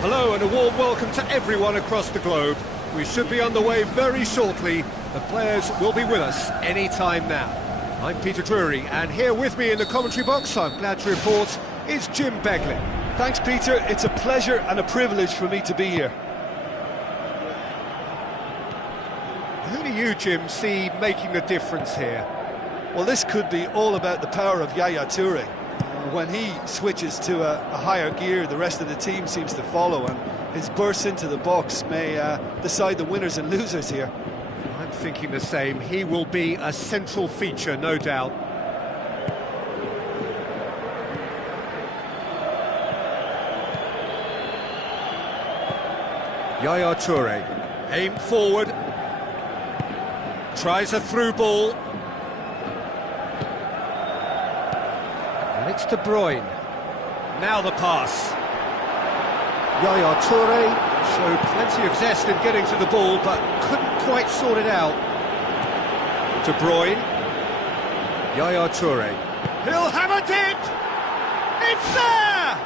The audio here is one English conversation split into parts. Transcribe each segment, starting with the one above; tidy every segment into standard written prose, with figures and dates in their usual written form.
Hello and a warm welcome to everyone across the globe. We should be underway very shortly. The players will be with us any time now. I'm Peter Drury, and here with me in the commentary box, I'm glad to report, is Jim Beglin. Thanks, Peter. It's a pleasure and a privilege for me to be here. Who do you, Jim, see making the difference here? Well, this could be all about the power of Yaya Toure. When he switches to a higher gear, the rest of the team seems to follow, and his burst into the box may decide the winners and losers here. I'm thinking the same. He will be a central feature, no doubt. Yaya Toure, aim forward, tries a through ball. And it's De Bruyne. Now the pass. Yaya Toure showed plenty of zest in getting to the ball, but couldn't quite sort it out. De Bruyne. Yaya Toure. He'll have a dip! It's there!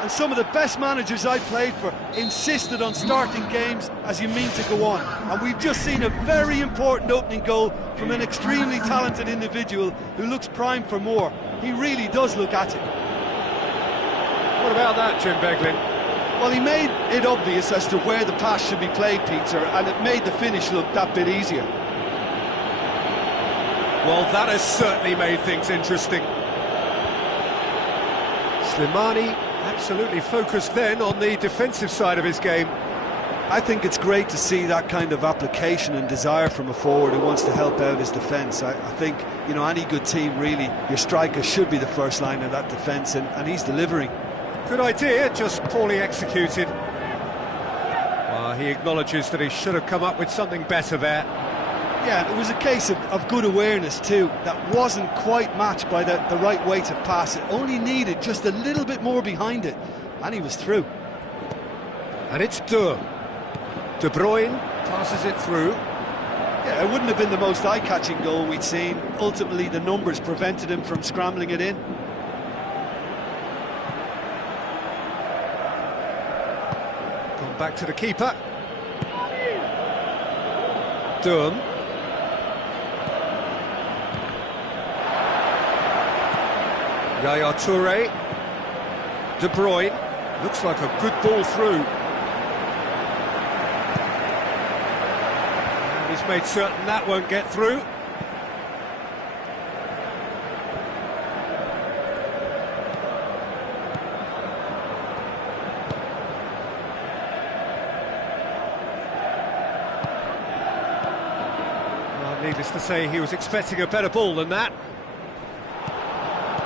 And some of the best managers I've played for insisted on starting games as you mean to go on. And we've just seen a very important opening goal from an extremely talented individual who looks primed for more. He really does look at it. What about that, Jim Beglin? Well, he made it obvious as to where the pass should be played, Peter, and it made the finish look that bit easier. Well, that has certainly made things interesting. Slimani absolutely focused then on the defensive side of his game. I think it's great to see that kind of application and desire from a forward who wants to help out his defence. I think, you know, any good team, really, your striker should be the first line of that defence, and he's delivering. Good idea, just poorly executed. Well, he acknowledges that he should have come up with something better there. Yeah, it was a case of good awareness too. That wasn't quite matched by the right weight of pass. It only needed just a little bit more behind it, and he was through. And it's Durham. De Bruyne passes it through. Yeah, it wouldn't have been the most eye-catching goal we'd seen. Ultimately, the numbers prevented him from scrambling it in. Gone back to the keeper. Durham. Yaya Toure. De Bruyne. Looks like a good ball through. And he's made certain that won't get through. Needless to say, he was expecting a better ball than that.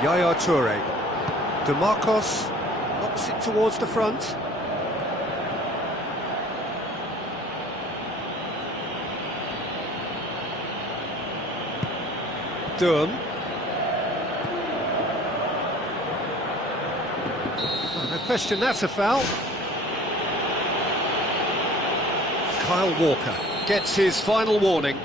Yaya Toure. DeMarcos knocks it towards the front. Durham. Oh, no question, that's a foul. Kyle Walker gets his final warning.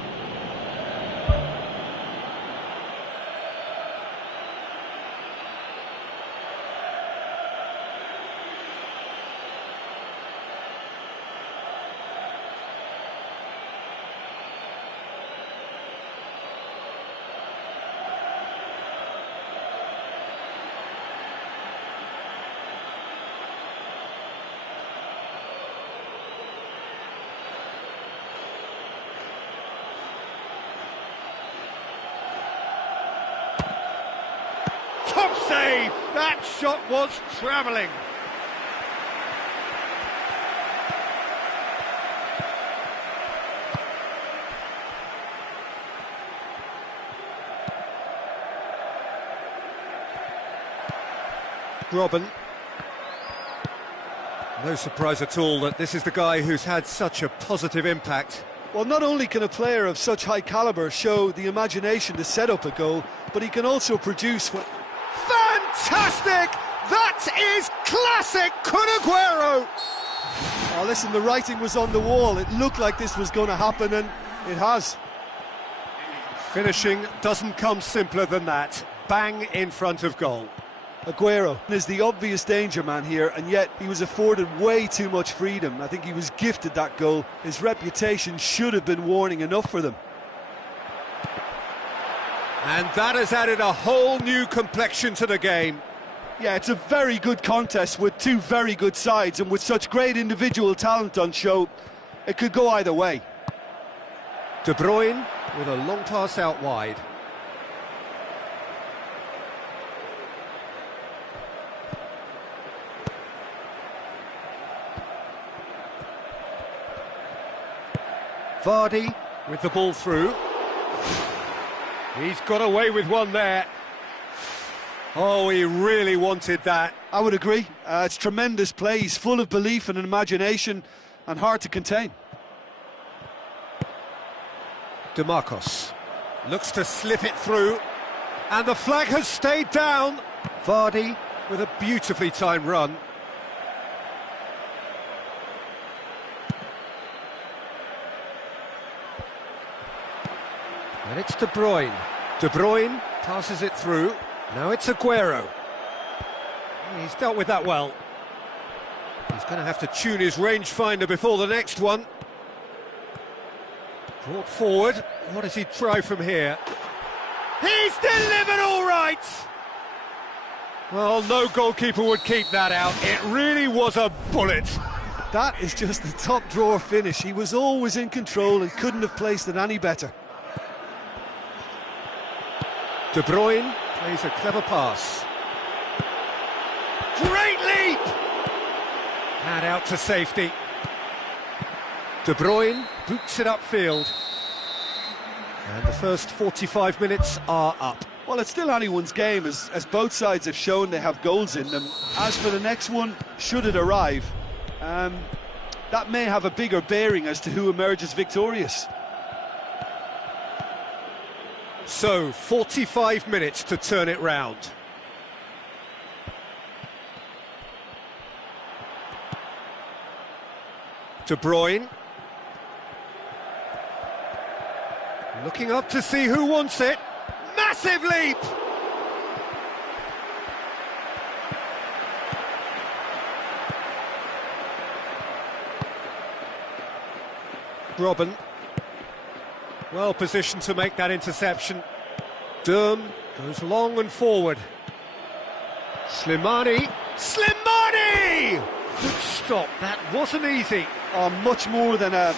Top save! That shot was travelling. Robin. No surprise at all that this is the guy who's had such a positive impact. Well, not only can a player of such high calibre show the imagination to set up a goal, but he can also produce what... Fantastic! That is classic Kun Aguero! Oh, listen, the writing was on the wall. It looked like this was going to happen, and it has. Finishing doesn't come simpler than that. Bang in front of goal. Aguero is the obvious danger man here, and yet he was afforded way too much freedom. I think he was gifted that goal. His reputation should have been warning enough for them. And that has added a whole new complexion to the game. Yeah, it's a very good contest with two very good sides, and with such great individual talent on show, it could go either way. De Bruyne with a long pass out wide. Vardy with the ball through. He's got away with one there. Oh, he really wanted that. I would agree. It's tremendous play. He's full of belief and imagination and hard to contain. DeMarcos looks to slip it through, and the flag has stayed down. Vardy with a beautifully timed run. And it's De Bruyne. De Bruyne passes it through. Now it's Aguero. He's dealt with that well. He's going to have to tune his rangefinder before the next one. Brought forward. What does he try from here? He's delivered all right! Well, no goalkeeper would keep that out. It really was a bullet. That is just the top drawer finish. He was always in control and couldn't have placed it any better. De Bruyne plays a clever pass. Great leap! And out to safety. De Bruyne boots it upfield. And the first 45 minutes are up. Well, it's still anyone's game, as both sides have shown they have goals in them. As for the next one, should it arrive, that may have a bigger bearing as to who emerges victorious. So, 45 minutes to turn it round. De Bruyne. Looking up to see who wants it. Massive leap! Robin. Well positioned to make that interception. Durham goes long and forward. Slimani. Slimani! Good stop, that wasn't easy. Oh, much more than a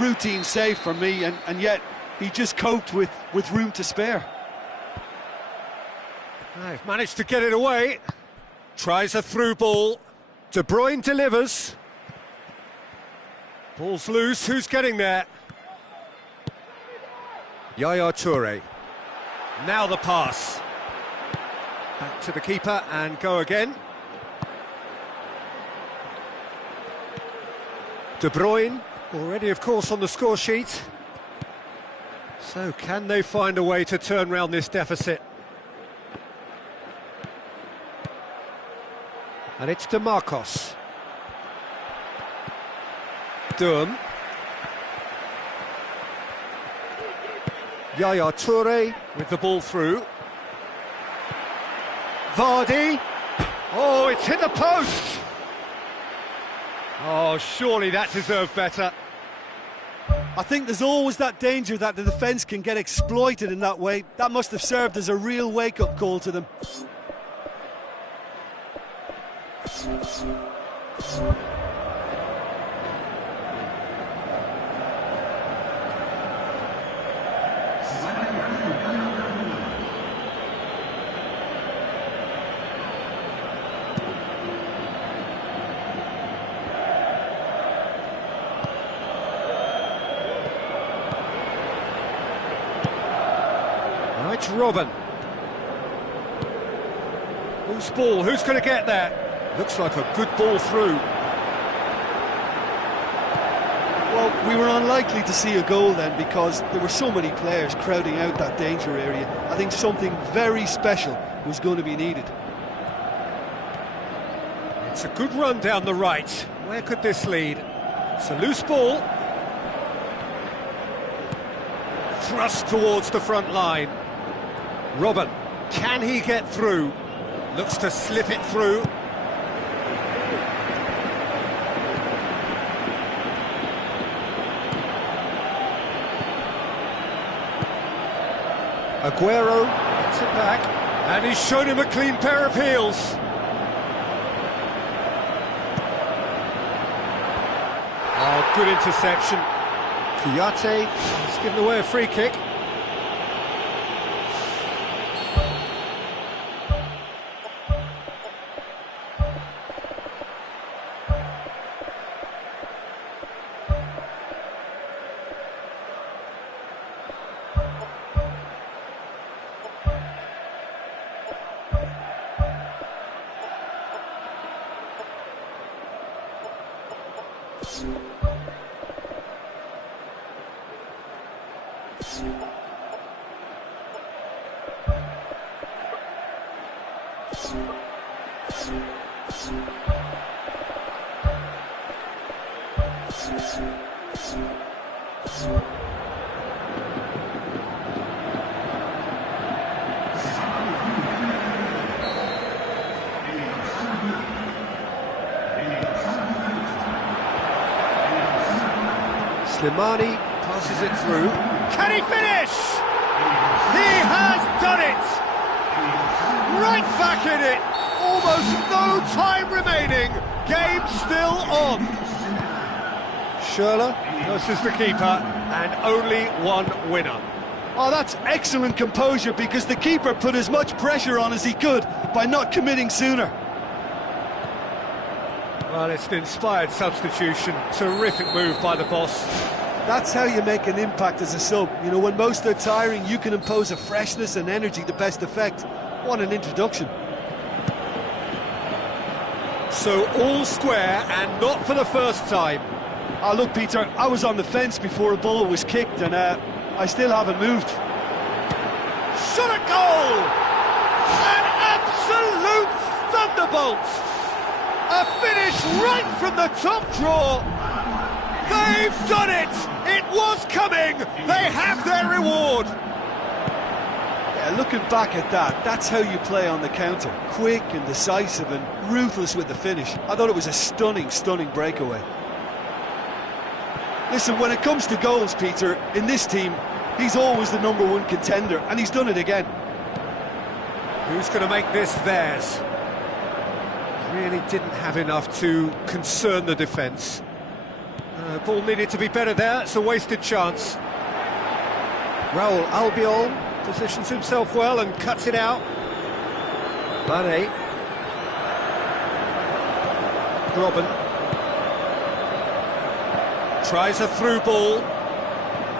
routine save for me, and yet he just coped with room to spare. They've managed to get it away. Tries a through ball. De Bruyne delivers. Ball's loose, who's getting there? Yaya Toure. Now the pass. Back to the keeper and go again. De Bruyne, already of course on the score sheet. So can they find a way to turn round this deficit? And it's to Marcos. Durham. Yaya Toure with the ball through. Vardy. Oh, it's hit the post! Oh, surely that deserved better. I think there's always that danger that the defence can get exploited in that way. That must have served as a real wake-up call to them. Now it's Robin. Loose ball, who's going to get there? Looks like a good ball through. Well, we were unlikely to see a goal then because there were so many players crowding out that danger area. I think something very special was going to be needed. It's a good run down the right. Where could this lead? It's a loose ball. Thrust towards the front line. Robin, can he get through? Looks to slip it through. Aguero gets it back, and he's shown him a clean pair of heels. Oh, good interception. Kouyaté has given away a free kick. Slimani passes it through. Can he finish? He has done it! Right back in it! Almost no time remaining. Game still on. Schürrle versus the keeper, and only one winner. Oh, that's excellent composure because the keeper put as much pressure on as he could by not committing sooner. Well, it's an inspired substitution. Terrific move by the boss. That's how you make an impact as a sub. You know, when most are tiring, you can impose a freshness and energy to best effect. What an introduction. So all square, and not for the first time. Oh, look, Peter, I was on the fence before a ball was kicked, and I still haven't moved. Shot a goal! An absolute thunderbolt! A finish right from the top drawer! They've done it! It was coming! They have their reward! Yeah, looking back at that, that's how you play on the counter. Quick and decisive and ruthless with the finish. I thought it was a stunning, stunning breakaway. Listen, when it comes to goals, Peter, in this team, he's always the #1 contender, and he's done it again. Who's going to make this theirs? Really didn't have enough to concern the defence. Ball needed to be better there, it's a wasted chance. Raul Albiol positions himself well and cuts it out. Mane. Robin. Tries a through ball.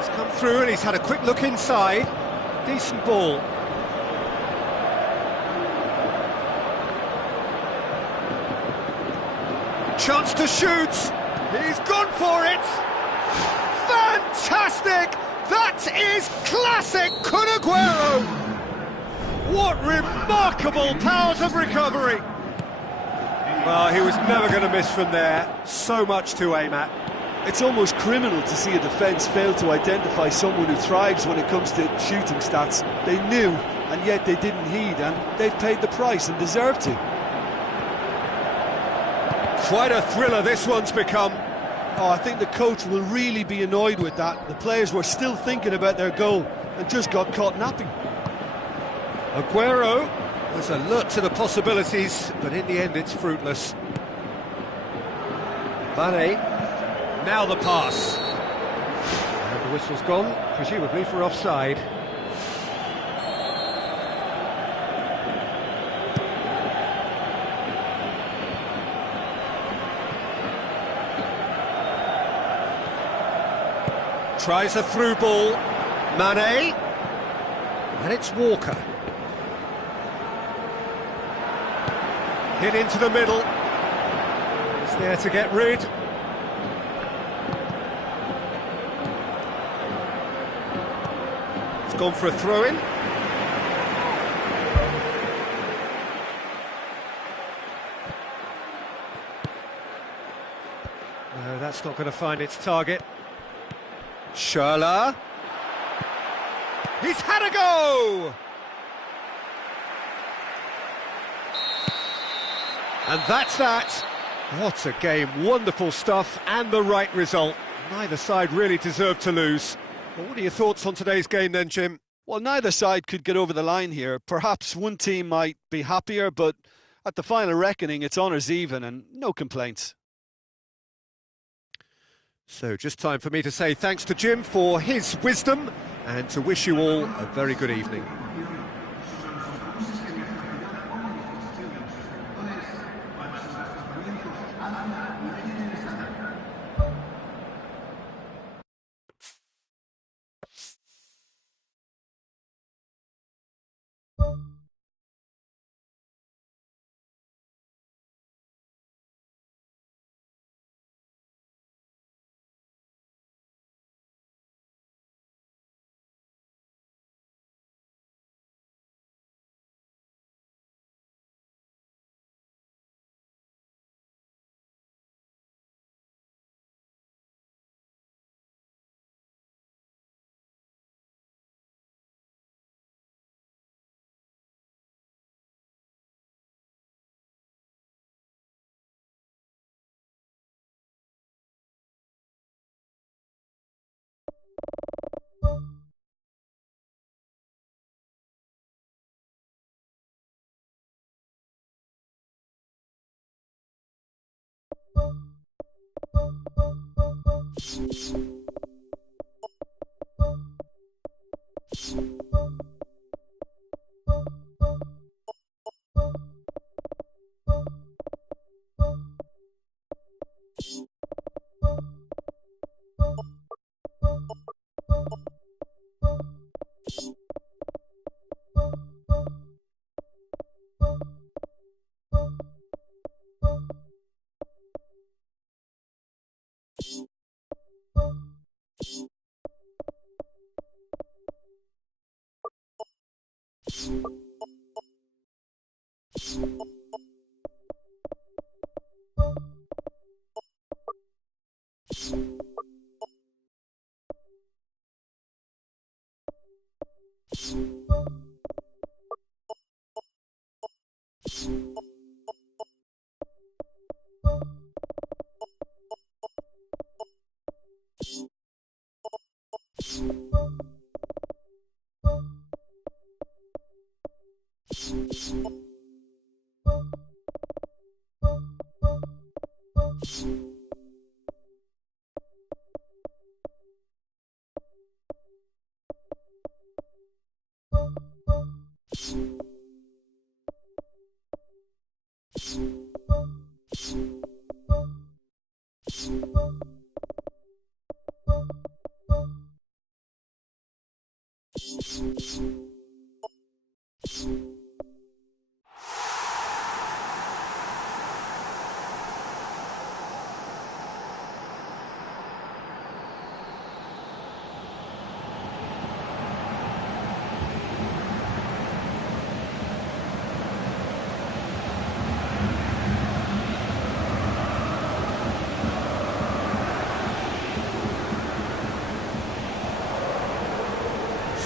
He's come through and he's had a quick look inside. Decent ball. Chance to shoot. He's gone for it. Fantastic! That is classic Kun Aguero. What remarkable powers of recovery. Well, he was never going to miss from there. So much to aim at. It's almost criminal to see a defence fail to identify someone who thrives when it comes to shooting stats. They knew, and yet they didn't heed, and they've paid the price and deserve to. Quite a thriller this one's become. Oh, I think the coach will really be annoyed with that. The players were still thinking about their goal and just got caught napping. Aguero was alert to the possibilities, but in the end it's fruitless. Mane, now the pass. And the whistle's gone, presumably for offside. Tries a through ball. Mane. And it's Walker. Hit into the middle. He's there to get rid. It's gone for a throw-in. No, that's not going to find its target. Schürrle. He's had a go! And that's that. What a game. Wonderful stuff and the right result. Neither side really deserved to lose. Well, what are your thoughts on today's game then, Jim? Well, neither side could get over the line here. Perhaps one team might be happier, but at the final reckoning, it's honours even and no complaints. So just time for me to say thanks to Jim for his wisdom and to wish you all a very good evening.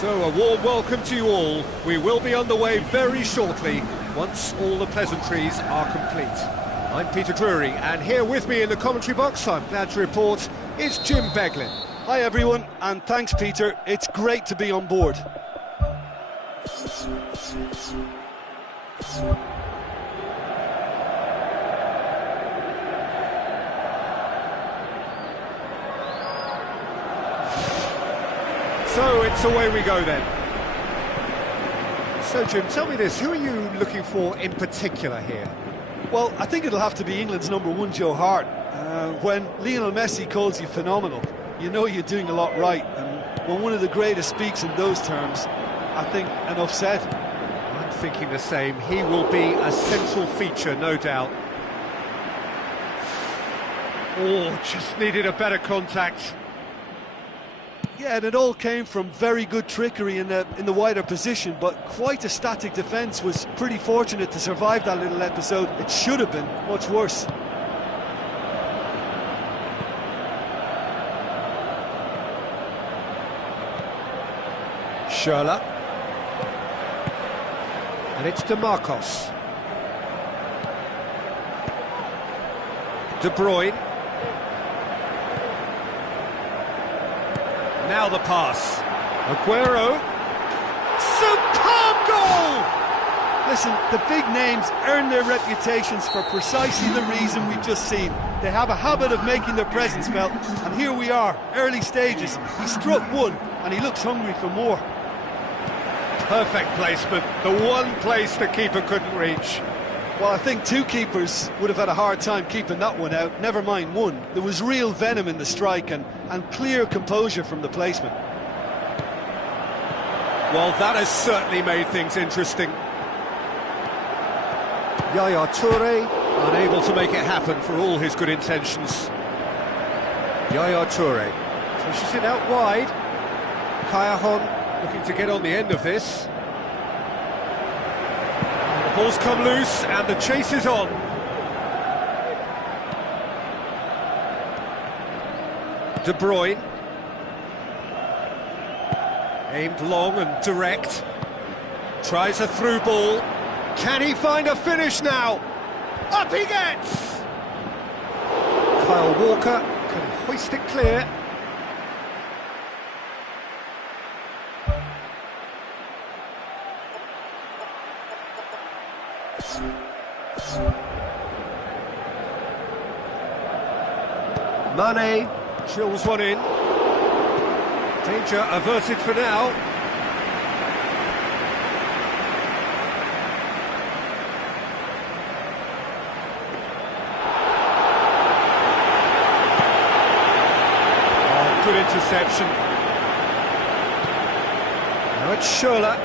So, a warm welcome to you all. We will be underway very shortly, once all the pleasantries are complete. I'm Peter Drury, and here with me in the commentary box, I'm glad to report, is Jim Beglin. Hi everyone, and thanks Peter, it's great to be on board. So it's away we go then. So Jim, tell me this, who are you looking for in particular here? Well, I think it'll have to be England's #1 Joe Hart. When Lionel Messi calls you phenomenal, you know you're doing a lot right, and when one of the greatest speaks in those terms, I think enough said. I'm thinking the same. He will be a central feature, no doubt. Oh, just needed a better contact. Yeah, and it all came from very good trickery in the wider position, but quite a static defence. Was pretty fortunate to survive that little episode. It should have been much worse. Schürrle. And it's DeMarcos. De Bruyne. Now the pass. Aguero. Superb goal! Listen, the big names earn their reputations for precisely the reason we've just seen. They have a habit of making their presence felt, and here we are, early stages. He struck one, and he looks hungry for more. Perfect placement, the one place the keeper couldn't reach. Well, I think two keepers would have had a hard time keeping that one out, never mind one. There was real venom in the strike and clear composure from the placement. Well, that has certainly made things interesting. Yaya Toure, unable to make it happen for all his good intentions. Yaya Toure pushes it out wide. Kayahon looking to get on the end of this. The ball's come loose and the chase is on. De Bruyne. Aimed long and direct. Tries a through ball. Can he find a finish now? Up he gets! Kyle Walker can hoist it clear. Mane drills one in. Danger averted for now. Oh, good interception. Now it's Schürrle.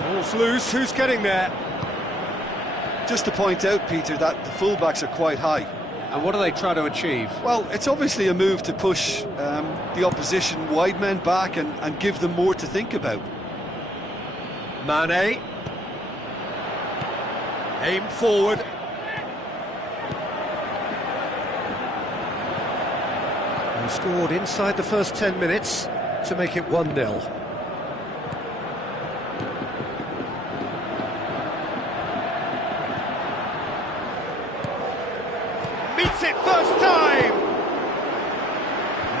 Ball's loose, who's getting there? Just to point out, Peter, that the fullbacks are quite high. And what do they try to achieve? Well, it's obviously a move to push the opposition wide men back and give them more to think about. Mane. Aimed forward. He scored inside the first 10 minutes to make it 1-0. Meets it first time!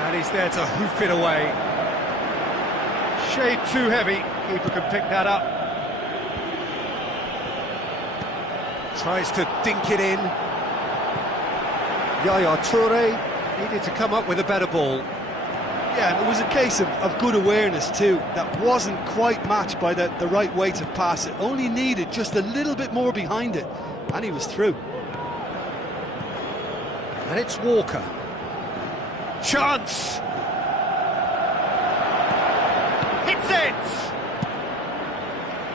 And he's there to hoof it away. Shade too heavy, keeper can pick that up. Tries to dink it in. Yaya Toure needed to come up with a better ball. Yeah, and it was a case of good awareness too. That wasn't quite matched by the right weight of pass. It only needed just a little bit more behind it, and he was through. And it's Walker. Chance! Hits it!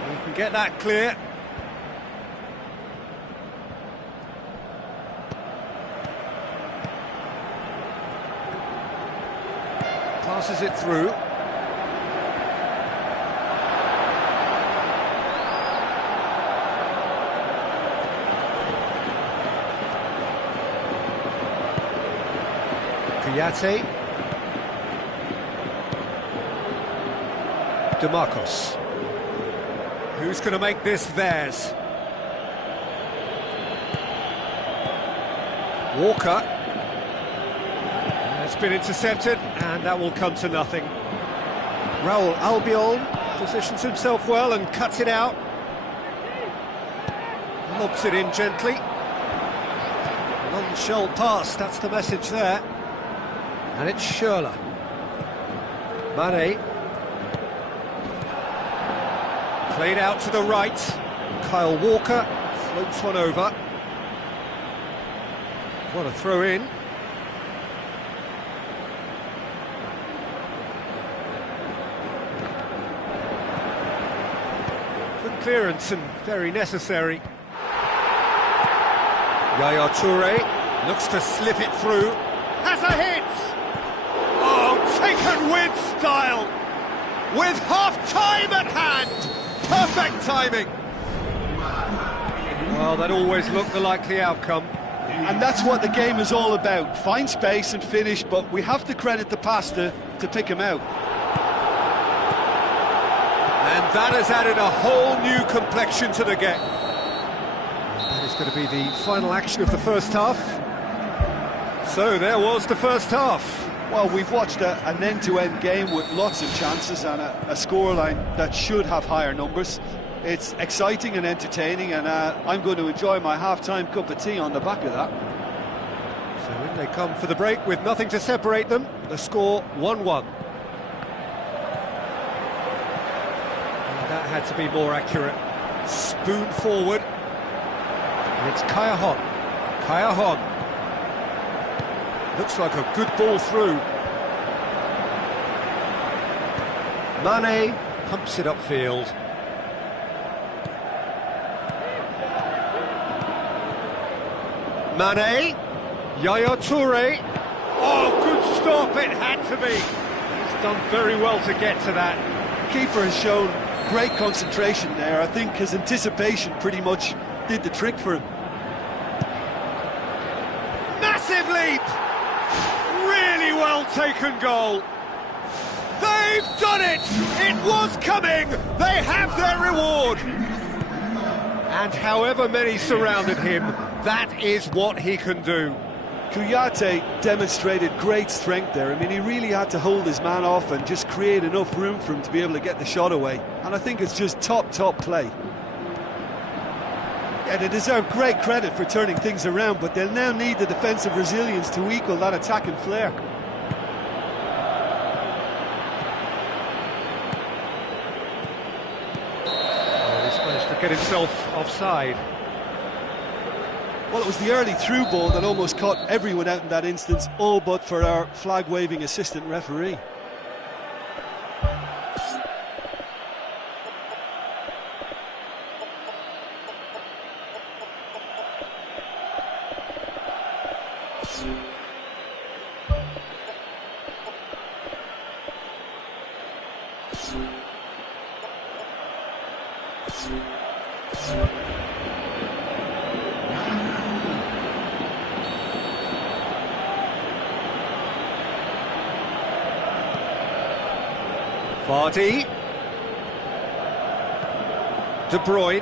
He can get that clear. Passes it through. Kouyaté. DeMarcos. Who's going to make this theirs? Walker. It's been intercepted, and that will come to nothing. Raul Albiol positions himself well and cuts it out. Lobs it in gently. Non-shell pass, that's the message there. And it's Schürrle. Mane. Played out to the right. Kyle Walker floats one over. What a throw in. Good clearance and very necessary. Yaya Toure looks to slip it through. Has a hit! Oh, taken with style! With half-time at hand! Perfect timing! Well, that always looked the likely outcome. And that's what the game is all about. Find space and finish, but we have to credit the passer to pick him out. And that has added a whole new complexion to the game. That is going to be the final action of the first half. So there was the first half. Well, we've watched an end-to-end game with lots of chances and a scoreline that should have higher numbers. It's exciting and entertaining, and I'm going to enjoy my half-time cup of tea on the back of that. So in they come for the break with nothing to separate them. The score 1-1. That had to be more accurate. Spoon forward. And it's Kaya Hon. Looks like a good ball through. Mane pumps it upfield. Mane, Yaya Toure. Oh, good stop, it had to be. He's done very well to get to that. The keeper has shown great concentration there. I think his anticipation pretty much did the trick for him. Massive leap! Really well taken goal. They've done it! It was coming! They have their reward! And however many surrounded him, that is what he can do. Kouyaté demonstrated great strength there. I mean, he really had to hold his man off and just create enough room for him to be able to get the shot away. And I think it's just top play. Yeah, they deserve great credit for turning things around, but they'll now need the defensive resilience to equal that attacking flair. He's managed to get himself offside. Well, it was the early through ball that almost caught everyone out in that instance, all but for our flag-waving assistant referee. Vardy. De Bruyne.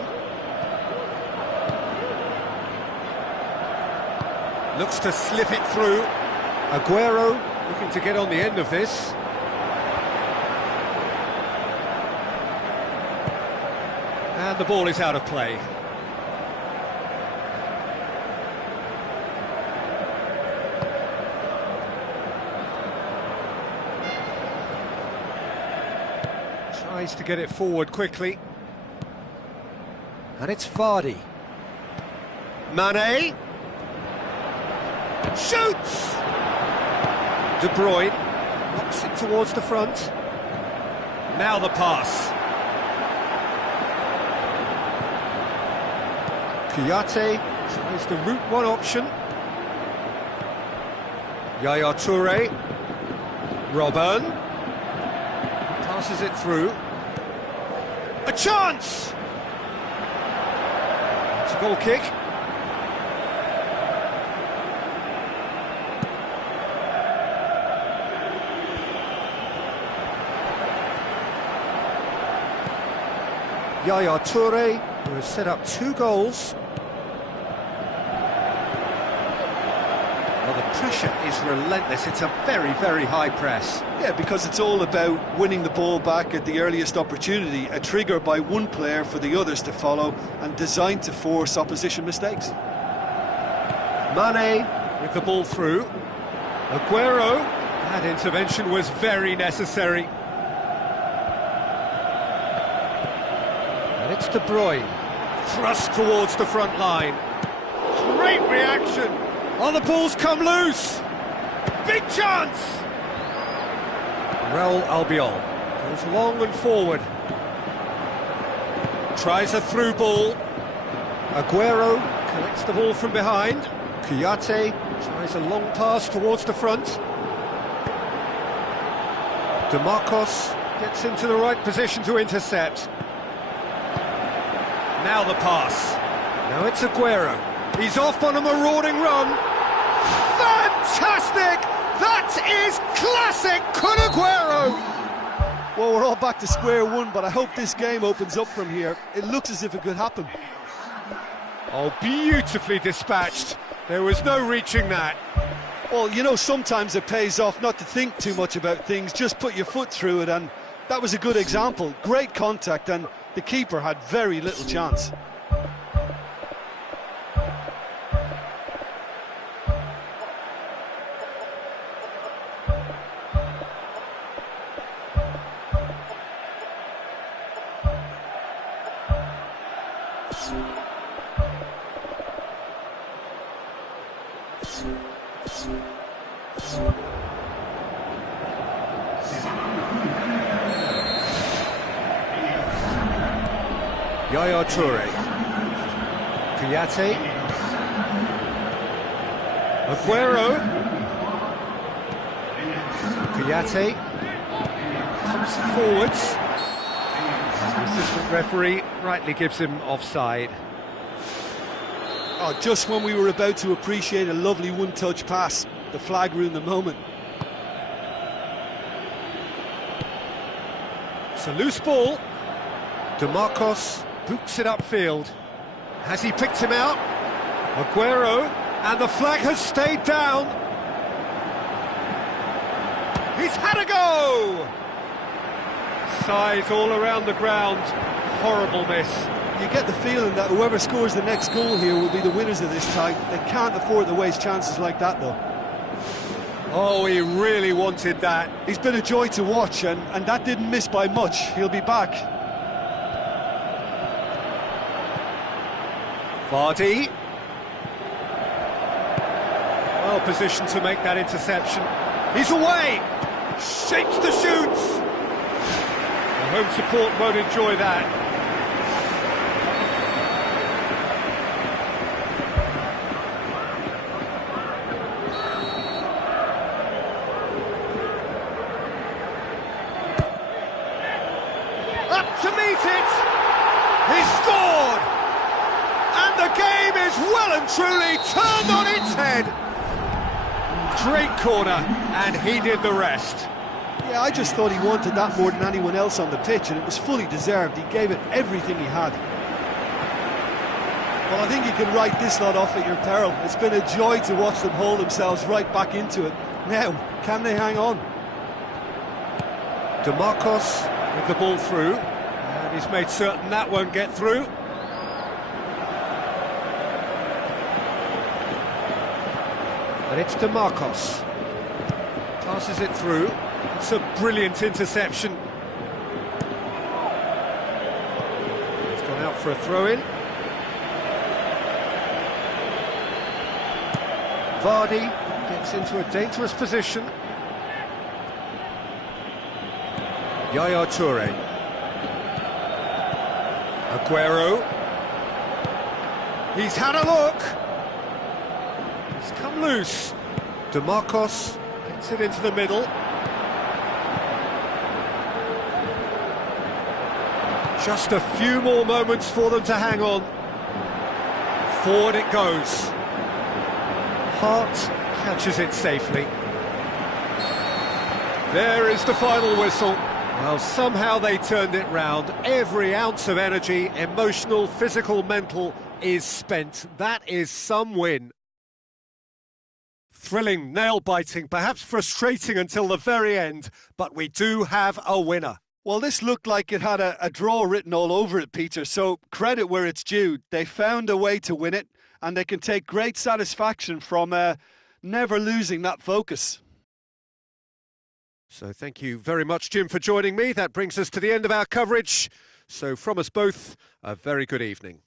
Looks to slip it through. Aguero looking to get on the end of this. And the ball is out of play. Tries to get it forward quickly. And it's Vardy. Mane. Shoots! De Bruyne knocks it towards the front. Now the pass. Kouyaté tries the route one option. Yaya Toure. Robben passes it through. A chance! It's a goal kick. Yaya Toure, who has set up 2 goals. Well, the pressure is relentless. It's a very, very high press. Yeah, because it's all about winning the ball back at the earliest opportunity, a trigger by one player for the others to follow, and designed to force opposition mistakes. Mane with the ball through. Aguero. That intervention was very necessary. And it's De Bruyne. Thrust towards the front line. Great reaction. Oh, the ball's come loose. Big chance. Real Albiol goes long and forward. Tries a through ball. Aguero collects the ball from behind. Kouyaté tries a long pass towards the front. DeMarcos gets into the right position to intercept. Now the pass. Now it's Aguero. He's off on a marauding run. Fantastic! That is classic Kun Aguero! Well, we're all back to square one, but I hope this game opens up from here. It looks as if it could happen. Oh, beautifully dispatched. There was no reaching that. Well, you know, sometimes it pays off not to think too much about things, just put your foot through it, and that was a good example. Great contact, and the keeper had very little chance. Yaya Toure. Kouyaté. Aguero. Kouyaté comes forwards. The assistant referee rightly gives him offside. Oh, just when we were about to appreciate a lovely one-touch pass, the flag ruined the moment. It's a loose ball. DeMarcos boots it upfield. Has he picked him out? Aguero, and the flag has stayed down. He's had a go! Size all around the ground. Horrible miss. You get the feeling that whoever scores the next goal here will be the winners of this tie. They can't afford to waste chances like that, though. Oh, he really wanted that. He's been a joy to watch, and that didn't miss by much. He'll be back. Vardy. Well positioned to make that interception. He's away! Shapes the shoots! The home support won't enjoy that. Up to meet it! He's scored! And the game is well and truly turned on its head. Great corner, and he did the rest. Yeah, I just thought he wanted that more than anyone else on the pitch, and it was fully deserved. He gave it everything he had. Well, I think you can write this lot off at your peril. It's been a joy to watch them haul themselves right back into it. Now, can they hang on? DeMarcos with the ball through, and he's made certain that won't get through. And it's DeMarcos. Passes it through. It's a brilliant interception. It's gone out for a throw-in. Vardy gets into a dangerous position. Yaya Toure. Aguero. He's had a look. He's come loose. DeMarcos gets it into the middle. Just a few more moments for them to hang on. Forward it goes. Hart catches it safely. There is the final whistle. Well, somehow they turned it round. Every ounce of energy, emotional, physical, mental, is spent. That is some win. Thrilling, nail-biting, perhaps frustrating until the very end, but we do have a winner. Well, this looked like it had a draw written all over it, Peter, so credit where it's due. They found a way to win it, and they can take great satisfaction from never losing that focus. So thank you very much, Jim, for joining me. That brings us to the end of our coverage. So from us both, a very good evening.